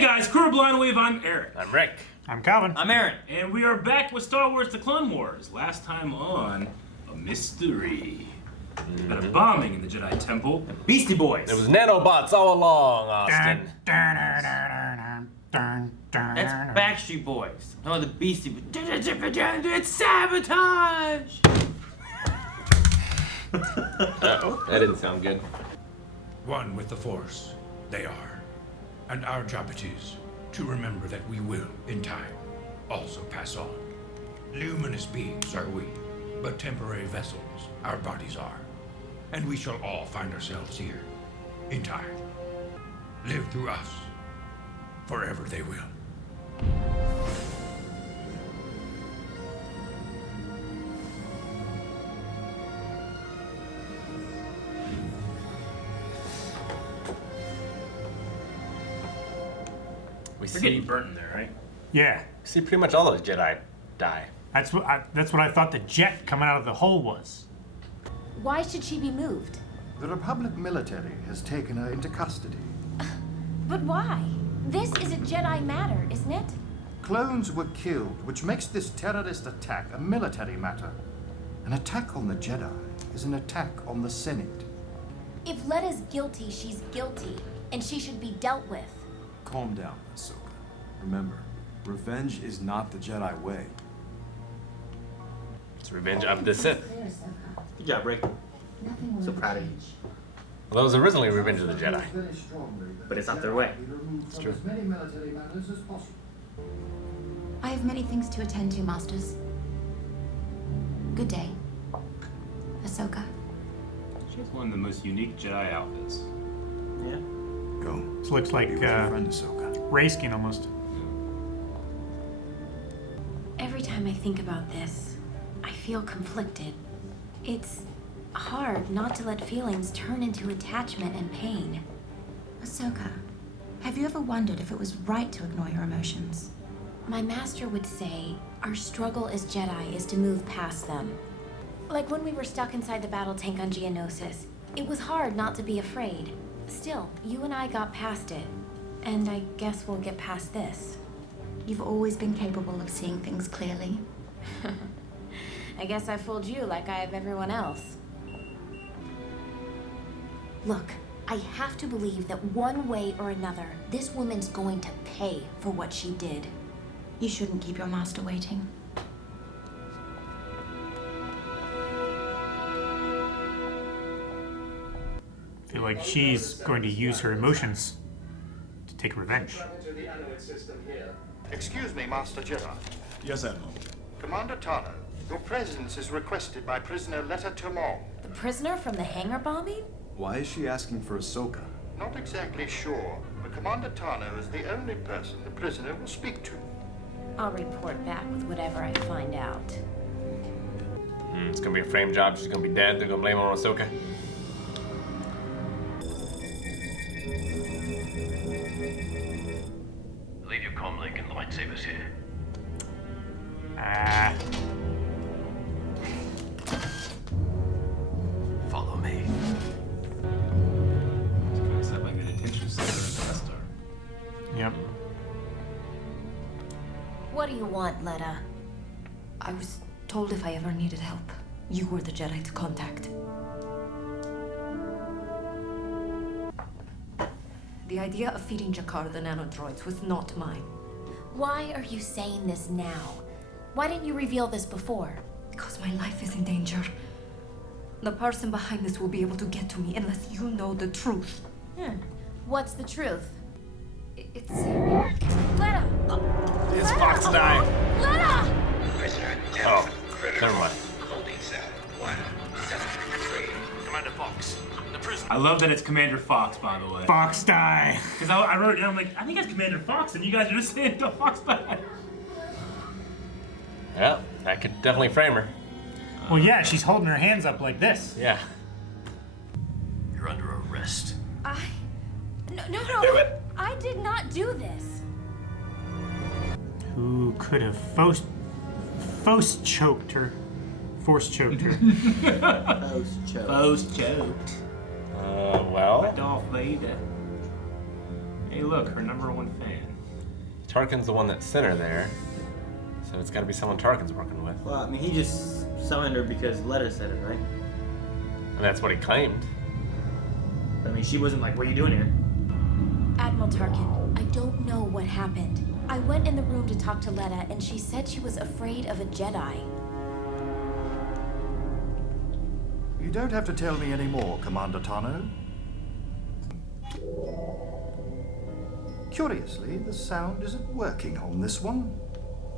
Hey guys, Crew of Blind Wave, I'm Eric. I'm Rick. I'm Calvin. I'm Aaron. And we are back with Star Wars The Clone Wars. Last time on, a mystery. There's been a bombing in the Jedi Temple. Beastie Boys. It was nanobots all along, Austin. That's Backstreet Boys. No, the Beastie Boys. It's sabotage! Uh-oh, that didn't sound good. One with the Force, they are. And our job it is to remember that we will, in time, also pass on. Luminous beings are we, but temporary vessels our bodies are. And we shall all find ourselves here, in time. Live through us. Forever they will. They're getting burnt in there, right? Yeah, See pretty much all those Jedi die. that's what I thought the jet coming out of the hole was. Why should she be moved? The Republic military has taken her into custody. But why? This is a Jedi matter, isn't it? Clones were killed, which makes this terrorist attack a military matter. An attack on the Jedi is an attack on the Senate. If Letta's guilty, she's guilty, and she should be dealt with. Calm down, Ahsoka. Remember, revenge is not the Jedi way. It's Revenge of the Sith. Good job, Rick. So proud of you. Well, that was originally Revenge of the Jedi. But it's not their way. It's true. As many military matters as possible. I have many things to attend to, Masters. Good day, Ahsoka. She has one of the most unique Jedi outfits. Yeah. Go. This looks like Be with your friend, Ahsoka. Ray skin almost. Every time I think about this, I feel conflicted. It's hard not to let feelings turn into attachment and pain. Ahsoka, have you ever wondered if it was right to ignore your emotions? My master would say our struggle as Jedi is to move past them. Like when we were stuck inside the battle tank on Geonosis, it was hard not to be afraid. Still, you and I got past it, and I guess we'll get past this. You've always been capable of seeing things clearly. I guess I fooled you like I have everyone else. Look, I have to believe that one way or another, this woman's going to pay for what she did. You shouldn't keep your master waiting. I feel like she's going to use her emotions to take revenge. Excuse me, Master Jedi. Yes, Admiral. Commander Tano, your presence is requested by prisoner Letta Tamon. The prisoner from the hangar bombing? Why is she asking for Ahsoka? Not exactly sure, but Commander Tano is the only person the prisoner will speak to. I'll report back with whatever I find out. It's gonna be a frame job. She's gonna be dead. They're gonna blame her on Ahsoka. Leave your comlink and lightsabers here. Ah, Follow me. It's kind of set like the detention center in the Death Star. yep. What do you want, Letta? I was told if I ever needed help, you were the Jedi to contact. The idea of feeding Jakar the nanodroids was not mine. Why are you saying this now? Why didn't you reveal this before? Because my life is in danger. The person behind this will be able to get to me unless you know the truth. What's the truth? It's... Letta! It's Fox die. Letta! Prisoner Oh, never mind. Holding cell 173. Commander Fox, the prisoner. I love that it's Commander Fox, by the way. Fox die. Because I wrote it down, I'm like, I think that's Commander Fox, and you guys are just saying the Fox died. Yeah, that could definitely frame her. Well, yeah, she's holding her hands up like this. Yeah. You're under arrest. No. I did not do this. Who could have force choked her? Force choked her. Post choked. Well. Darth Vader. Hey, look, her #1 fan. Tarkin's the one that sent her there, so it's got to be someone Tarkin's working with. Well, I mean, he just summoned her because Letta said it, right? And that's what he claimed. I mean, she wasn't like, what are you doing here? Admiral Tarkin, I don't know what happened. I went in the room to talk to Letta, and she said she was afraid of a Jedi. You don't have to tell me any more, Commander Tano. Curiously, the sound isn't working on this one.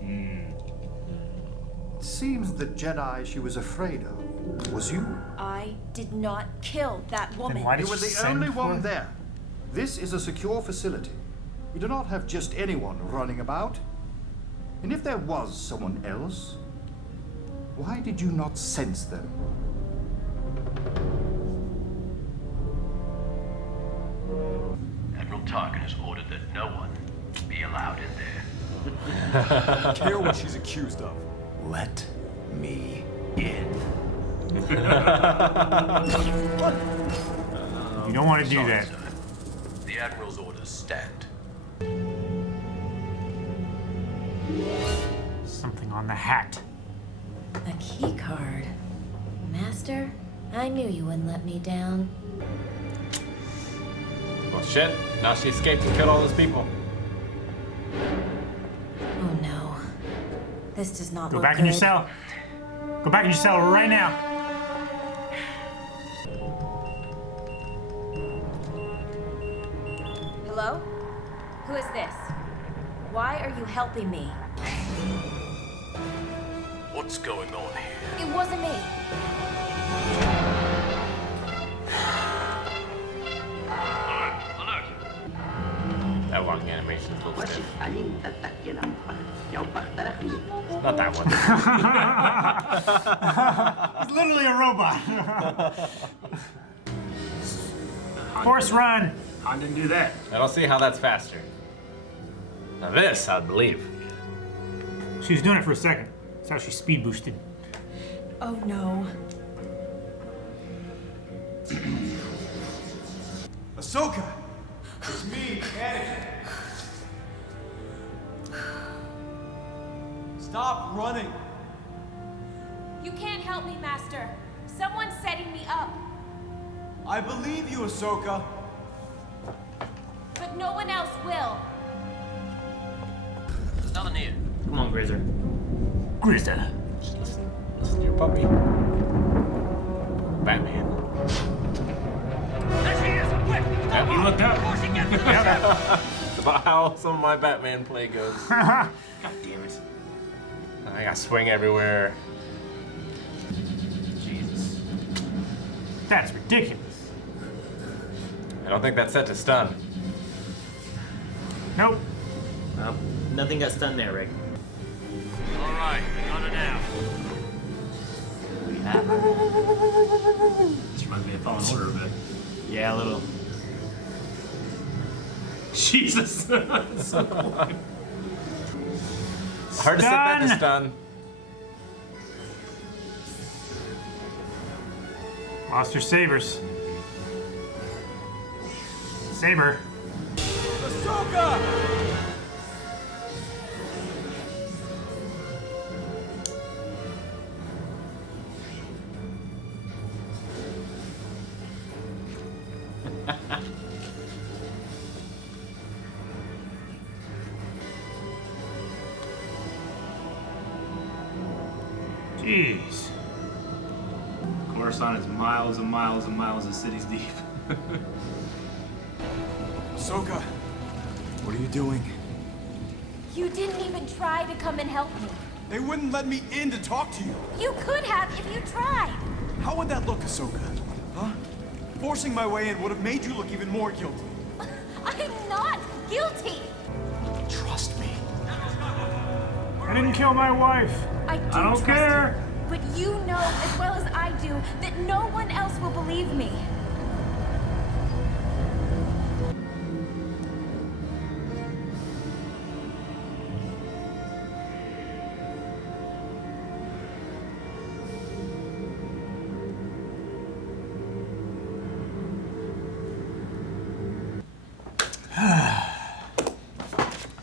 It seems the Jedi she was afraid of was you. I did not kill that woman. Then why did You were she the send only for one him? there. This is a secure facility. We do not have just anyone running about. And if there was someone else, why did you not sense them? Admiral Tarkin has ordered that no one be allowed in there. I don't care what she's accused of. Let me in. You don't want to do Sorry, that. sir. The Admiral's orders stand. Something on the hat. A key card. Master, I knew you wouldn't let me down. Well, shit. Now she escaped and killed all those people. Oh no. This does not Go look back good. in your cell. Go back in your cell right now. Hello? Who is this? Why are you helping me? What's going on here? It wasn't me. Alert! That walking animation is a little stiff. Not that one. He's literally a robot. Force run. Han didn't do that. I don't see how that's faster. Now this, I'd believe. She was doing it for a second. That's how she speed boosted. Oh no. Ahsoka! It's me, Anakin. Stop running! You can't help me, Master. Someone's setting me up. I believe you, Ahsoka. But no one else will. There's nothing here. Come on, Grizzer. Grizza. Just listen to your puppy. Batman. There she is! Quick! He looked up. Before she gets to the It's about how some of my Batman play goes. God damn it. I got swing everywhere. Jesus. That's ridiculous. I don't think that's set to stun. Nope. Well, nothing got stunned there, Rick. All right, we got her now. We have her. This reminds me of Fallen Order a bit. Yeah, a little. Jesus. So cool. Hard to set that to Stun. stun. Lost her sabers. Saber. Ahsoka! Jeez. Coruscant is miles and miles and miles of cities deep. Ahsoka, what are you doing? You didn't even try to come and help me. They wouldn't let me in to talk to you. You could have if you tried. How would that look, Ahsoka? Huh? Forcing my way in would have made you look even more guilty. I'm not guilty. Trust me. I didn't kill my wife. I do I don't trust care. you, but you know as well as I do that no one else will believe me.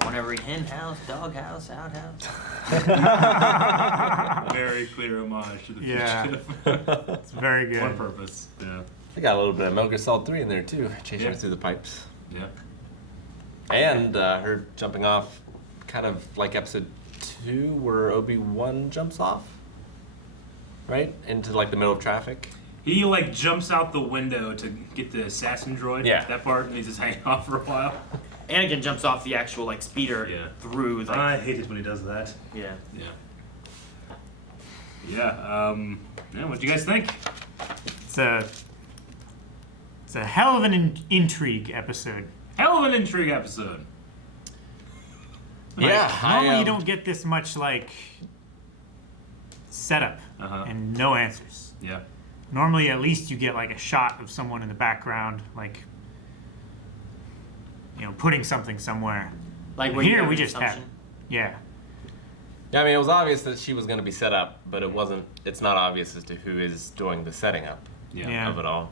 I wonder every hen house, dog house, outhouse. Very clear homage to the Yeah. fugitive. It's very good. On purpose. Yeah. I got a little bit of Metal Gear Solid 3 in there too, chasing her through the pipes. Yeah. And her jumping off, kind of like episode 2, where Obi-Wan jumps off, right? Into like the middle of traffic. He like jumps out the window to get the assassin droid. Yeah. That part, and he's just hanging off for a while. Anakin jumps off the actual like speeder through. Like, I hate it when he does that. Yeah. Yeah. Yeah. What do you guys think? It's a hell of an intrigue episode. Hell of an intrigue episode. Like, normally you don't get this much like setup and no answers. Yeah. Normally, at least you get like a shot of someone in the background, like putting something somewhere. Like But where you here have we an just have, assumption. yeah. Yeah, I mean, it was obvious that she was going to be set up, but it's not obvious as to who is doing the setting up of it all.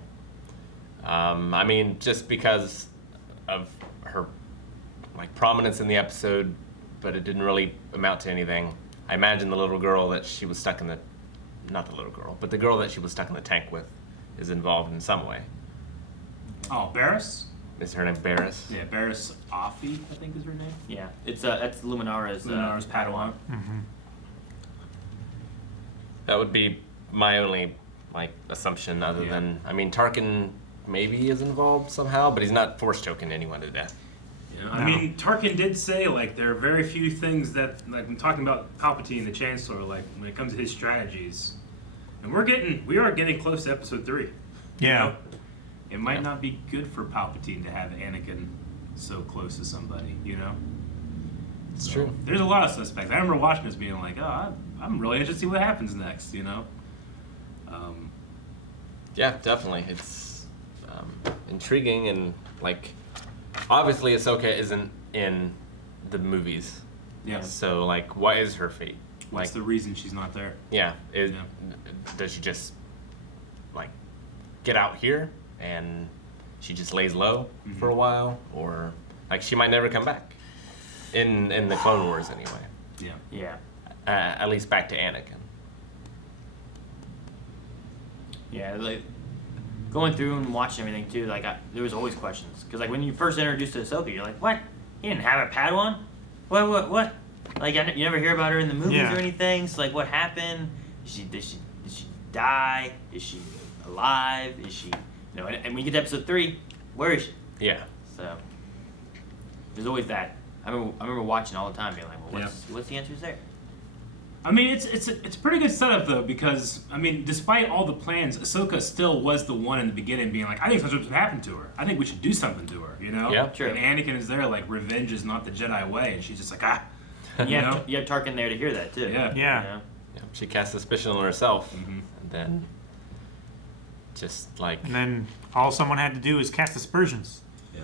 I mean, just because of her like prominence in the episode, but it didn't really amount to anything. I imagine the little girl that she was stuck in the, not the little girl, but the girl that she was stuck in the tank with is involved in some way. Oh, Barriss? Is her name Barriss? Yeah, Barriss Offee, I think is her name. Yeah, it's that's Luminara's Padawan. Mm-hmm. That would be my only like assumption, other than, I mean, Tarkin maybe is involved somehow, but he's not force choking anyone to death. I mean, Tarkin did say, like, there are very few things that, like, I'm talking about Palpatine, the Chancellor, like, when it comes to his strategies. And we are getting close to episode 3. Yeah. You know? It might not be good for Palpatine to have Anakin so close to somebody, you know? It's true. There's a lot of suspects. I remember watching this being like, oh, I'm really interested to see what happens next, you know? Yeah, definitely. It's intriguing, and, like, obviously Ahsoka isn't in the movies. Yeah. So, like, what is her fate? What's the reason she's not there? Yeah. Does she just, like, get out here and she just lays low for a while? Or, like, she might never come back. In the Clone Wars, anyway. Yeah. Yeah. At least back to Anakin. Yeah, like going through and watching everything too. Like there was always questions because like when you first introduced to Ahsoka, you're like, what? He didn't have a Padawan? What? Like you never hear about her in the movies or anything. So like, what happened? Did she die? Is she alive? Is she? You know, and when you get to episode 3, where is she? Yeah. So there's always that. I remember watching all the time, being like, well, what's the answers there? I mean, it's a pretty good setup though, because I mean, despite all the plans, Ahsoka still was the one in the beginning being like, I think something should happen to her. I think we should do something to her, you know? Yeah, true. And Anakin is there like, revenge is not the Jedi way, and she's just like, And you have Tarkin there to hear that too. Yeah. Yeah. You know? Yeah. She cast suspicion on herself, and then just like. And then all someone had to do was cast aspersions. Yeah.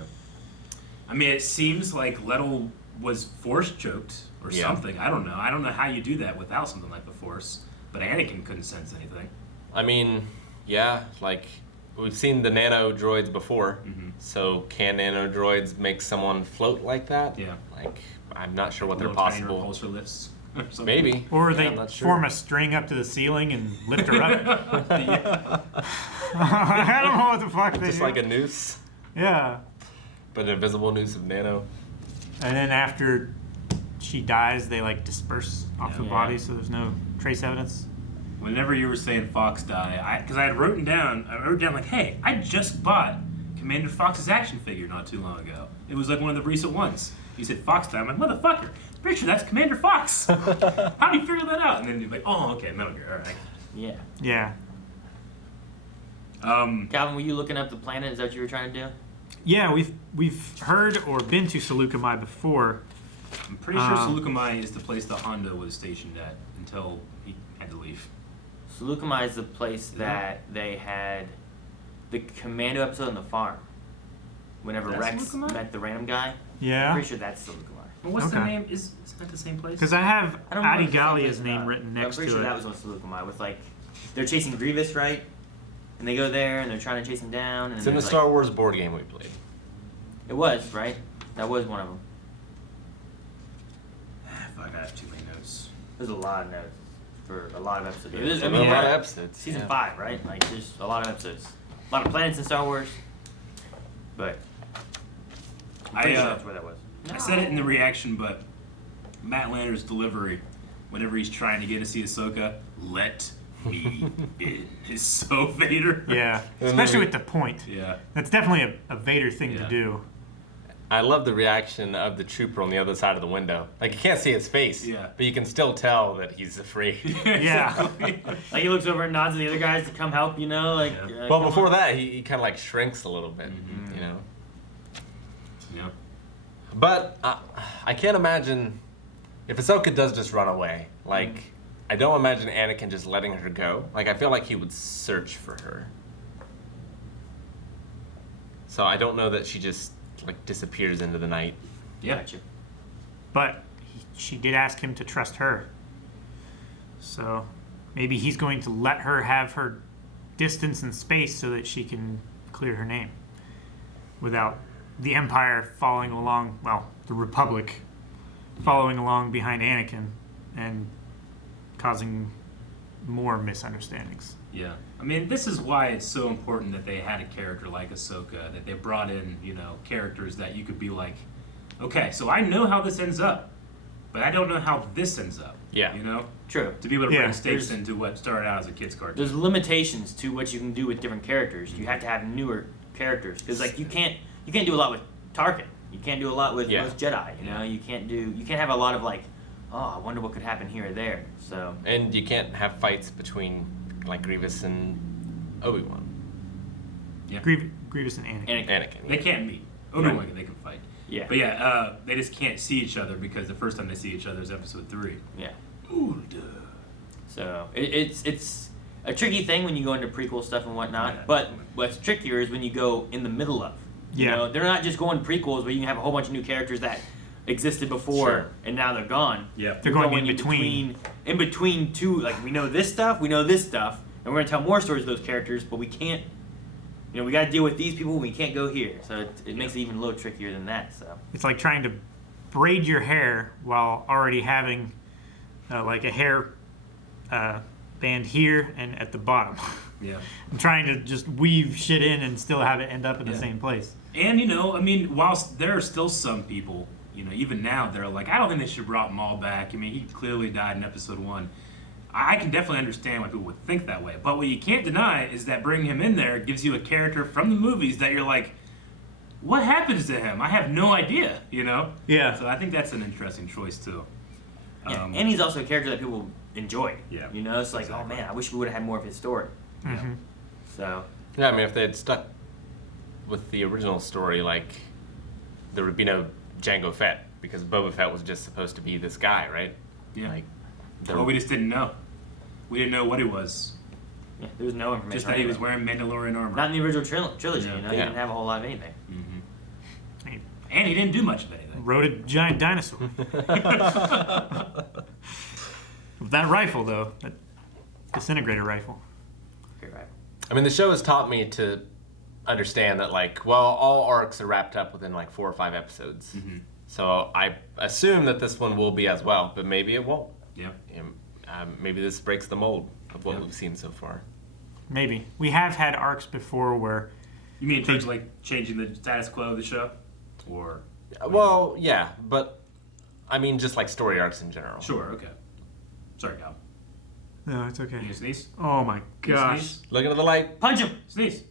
I mean, it seems like Lettel was force choked or something. I don't know. I don't know how you do that without something like the Force. But Anakin couldn't sense anything. I mean, yeah, like we've seen the nano droids before. So can nano droids make someone float like that? Yeah. Like I'm not sure what Little they're tiny possible. repulsor lifts. Or something. Maybe. Or Yeah, they I'm not sure. form a string up to the ceiling and lift her up. I don't know what the fuck they Just do. like a noose, Yeah. but an invisible noose of nano. And then after she dies, they like disperse off the Yeah. body, so there's no trace evidence. Whenever you were saying Fox die, because I wrote down like, hey, I just bought Commander Fox's action figure not too long ago. It was like one of the recent ones. You said Fox die. I'm like, motherfucker, pretty sure that's Commander Fox. How do you figure that out? And then you're like, oh, okay, Metal Gear, all right. Yeah. Yeah. Calvin, were you looking up the planet? Is that what you were trying to do? Yeah, we've heard or been to Saleucami before. I'm pretty sure Saleucami is the place that Hondo was stationed at until he had to leave. Saleucami is the place that they had the commando episode on the farm. Whenever That's Rex Saleucami? met the random guy. Yeah. I'm pretty sure that's Saleucami. Well, what's the Okay. name? Isn't that the same place? Because I have I don't know if Adi it's the same place Gallia's or name not, written but next I'm pretty to sure it. that was what Saleucami was like. They're chasing Grievous, right? And they go there and they're trying to chase him down. And It's in the there's, Star Wars board game we played. It was, right? That was one of them. have too many notes. There's a lot of notes for a lot of episodes. There's a lot of episodes. Season 5, right? Like, there's a lot of episodes. A lot of planets in Star Wars. But I'm pretty sure that's where that was. I said it in the reaction, but Matt Lanter's delivery, whenever he's trying to get to see Ahsoka, let me in, is so Vader. Yeah, especially with the point. Yeah. That's definitely a Vader thing to do. I love the reaction of the trooper on the other side of the window. Like, you can't see his face, but you can still tell that he's afraid. Yeah. Like, he looks over and nods to the other guys to come help, you know? Like, well, before that, he kind of, like, shrinks a little bit, you know? Yeah. But I can't imagine if Ahsoka does just run away. Like, I don't imagine Anakin just letting her go. Like, I feel like he would search for her. So I don't know that she just, like, disappears into the night. Yeah. Gotcha. But she did ask him to trust her. So maybe he's going to let her have her distance and space so that she can clear her name without the Empire following along, well, the Republic following along behind Anakin and causing more misunderstandings. Yeah. I mean, this is why it's so important that they had a character like Ahsoka, that they brought in, you know, characters that you could be like, okay, so I know how this ends up, but I don't know how this ends up. Yeah. You know? True. To be able to bring stakes into what started out as a kid's cartoon. There's limitations to what you can do with different characters. You have to have newer characters. Because, like, you can't do a lot with Tarkin. You can't do a lot with most Jedi, you know? You can't have a lot of, like, oh, I wonder what could happen here or there. So. And you can't have fights between, like, Grievous and Obi-Wan. Yeah. Grievous and Anakin. Anakin. They can't meet. Obi-Wan, they can fight. Yeah. But yeah, they just can't see each other because the first time they see each other is episode 3. Yeah. Ooh, duh. So it's a tricky thing when you go into prequel stuff and whatnot. Yeah. But what's trickier is when you go in the middle of. You know, they're not just going prequels where you can have a whole bunch of new characters that existed before and now they're gone. Yeah. They're going in between. In between two, like, we know this stuff, and we're going to tell more stories of those characters, but we can't, you know, we got to deal with these people, we can't go here. So it makes it even a little trickier than that, so. It's like trying to braid your hair while already having, like, a hair band here and at the bottom. Yeah. I'm trying to just weave shit in and still have it end up in the same place. And, you know, I mean, whilst there are still some people, you know, even now, they're like, I don't think they should have brought Maul back. I mean, he clearly died in episode 1. I can definitely understand why people would think that way. But what you can't deny is that bringing him in there gives you a character from the movies that you're like, what happens to him? I have no idea, you know? Yeah. So I think that's an interesting choice, too. Yeah, and he's also a character that people enjoy. Yeah. You know, it's like, oh man, I wish we would have had more of his story. Mm-hmm. So. Yeah, I mean, if they had stuck with the original story, like, there would be no Jango Fett, because Boba Fett was just supposed to be this guy, right? Yeah. Like, well, we just didn't know. We didn't know what he was. Yeah, there was no information. Just that he was wearing Mandalorian armor. Not in the original trilogy, you know? He Yeah. didn't have a whole lot of anything. Mm-hmm. And he didn't do much of anything. Rode a giant dinosaur. With that rifle, though, that disintegrator rifle. Great rifle. I mean, the show has taught me to understand that, like, well, all arcs are wrapped up within, like, 4 or 5 episodes. Mm-hmm. So I assume that this one will be as well, but maybe it won't. Yeah. Maybe this breaks the mold of what we've seen so far. Maybe. We have had arcs before where... You mean in terms of, like, changing the status quo of the show? Or... Well, yeah, but I mean just, like, story arcs in general. Sure, okay. Sorry, Cal. No, it's okay. You sneeze? Oh my gosh. Sneeze? Look into the light. Punch him! Sneeze. Isn't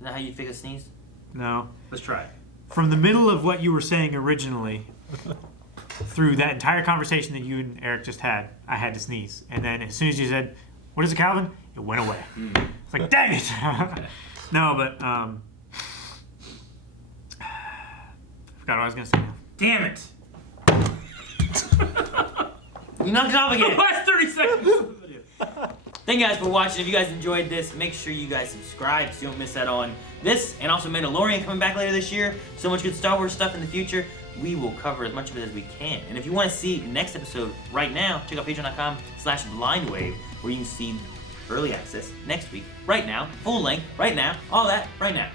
that how you fix a sneeze? No. Let's try it. From the middle of what you were saying originally, through that entire conversation that you and Eric just had, I had to sneeze. And then as soon as you said, what is it, Calvin? It went away. It's like, dang it! No, but, I forgot what I was going to say now. Damn it! You knocked it off again! The last 30 seconds of the video. Thank you guys for watching. If you guys enjoyed this, make sure you guys subscribe so you don't miss out on this. And also Mandalorian coming back later this year. So much good Star Wars stuff in the future. We will cover as much of it as we can. And if you want to see the next episode right now, check out patreon.com/blindwave, where you can see early access next week, right now, full length, right now, all that, right now.